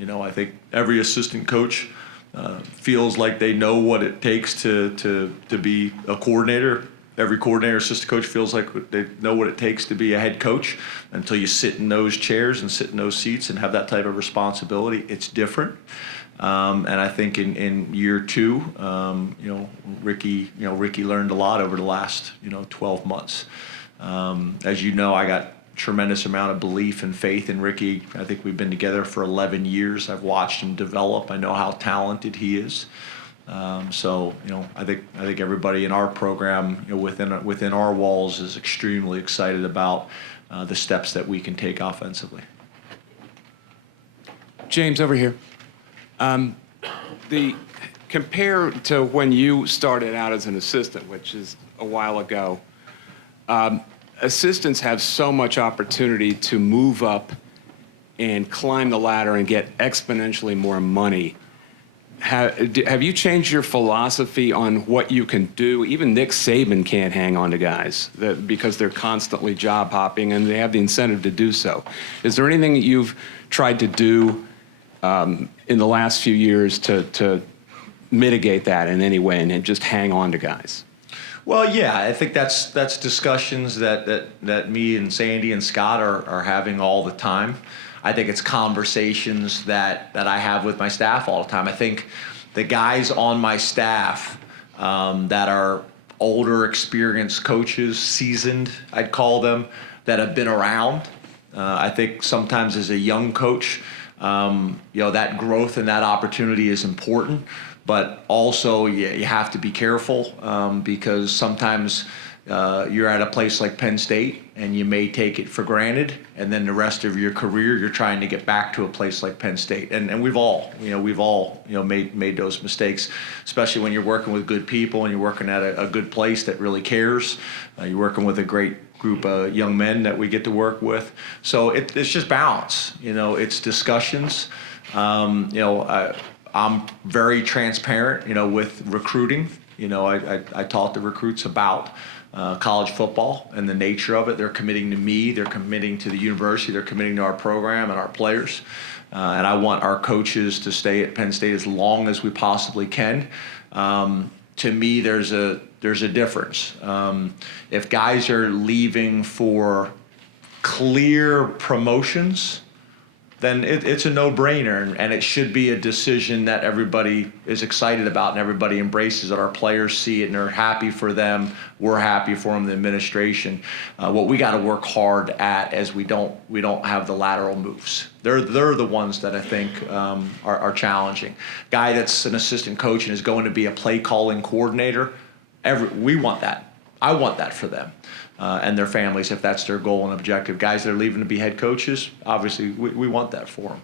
I think every assistant coach feels like they know what it takes to be a coordinator. Every coordinator, assistant coach feels like they know what it takes to be a head coach. Until you sit in those chairs and sit in those seats and have that type of responsibility, it's different. And I think in year two, Ricky learned a lot over the last 12 months. As you know, I got tremendous amount of belief and faith in Ricky. I think we've been together for 11 years. I've watched him develop. I know how talented he is. So I think everybody in our program, within our walls, is extremely excited about the steps that we can take offensively. James, over here. Compare to when you started out as an assistant, which is a while ago. Assistants have so much opportunity to move up and climb the ladder and get exponentially more money. Have you changed your philosophy on what you can do? Even Nick Saban can't hang on to guys because they're constantly job hopping and they have the incentive to do so. Is there anything that you've tried to do in the last few years to mitigate that in any way and just hang on to guys? Well, yeah, I think that's discussions that me and Sandy and Scott are having all the time. I think it's conversations that I have with my staff all the time. I think the guys on my staff that are older, experienced coaches, seasoned, I'd call them, that have been around. I think sometimes as a young coach, that growth and that opportunity is important. But also, you have to be careful because sometimes you're at a place like Penn State and you may take it for granted, and then the rest of your career you're trying to get back to a place like Penn State. And we've all made those mistakes, especially when you're working with good people and you're working at a good place that really cares. You're working with a great group of young men that we get to work with. So it's just balance. It's discussions. I'm very transparent, with recruiting. I talk to recruits about college football and the nature of it. They're committing to me. They're committing to the university. They're committing to our program and our players. And I want our coaches to stay at Penn State as long as we possibly can. To me, there's a difference. If guys are leaving for clear promotions, then it's a no-brainer, and it should be a decision that everybody is excited about and everybody embraces it. Our players see it and are happy for them. We're happy for them, the administration. What we got to work hard at is we don't have the lateral moves. They're the ones that I think are challenging. Guy that's an assistant coach and is going to be a play-calling coordinator, we want that. I want that for them. And their families, if that's their goal and objective. Guys that are leaving to be head coaches, obviously we want that for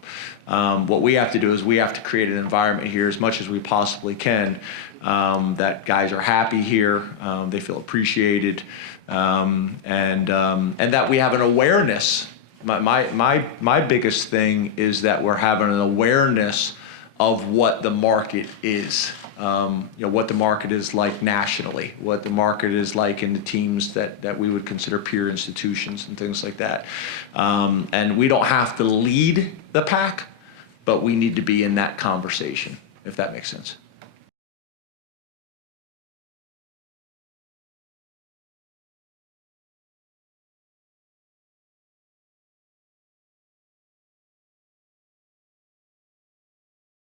them. What we have to do is we have to create an environment here as much as we possibly can that guys are happy here, they feel appreciated, and that we have an awareness. My biggest thing is that we're having an awareness of what the market is. What the market is like nationally, what the market is like in the teams that we would consider peer institutions and things like that. And we don't have to lead the pack, but we need to be in that conversation, if that makes sense.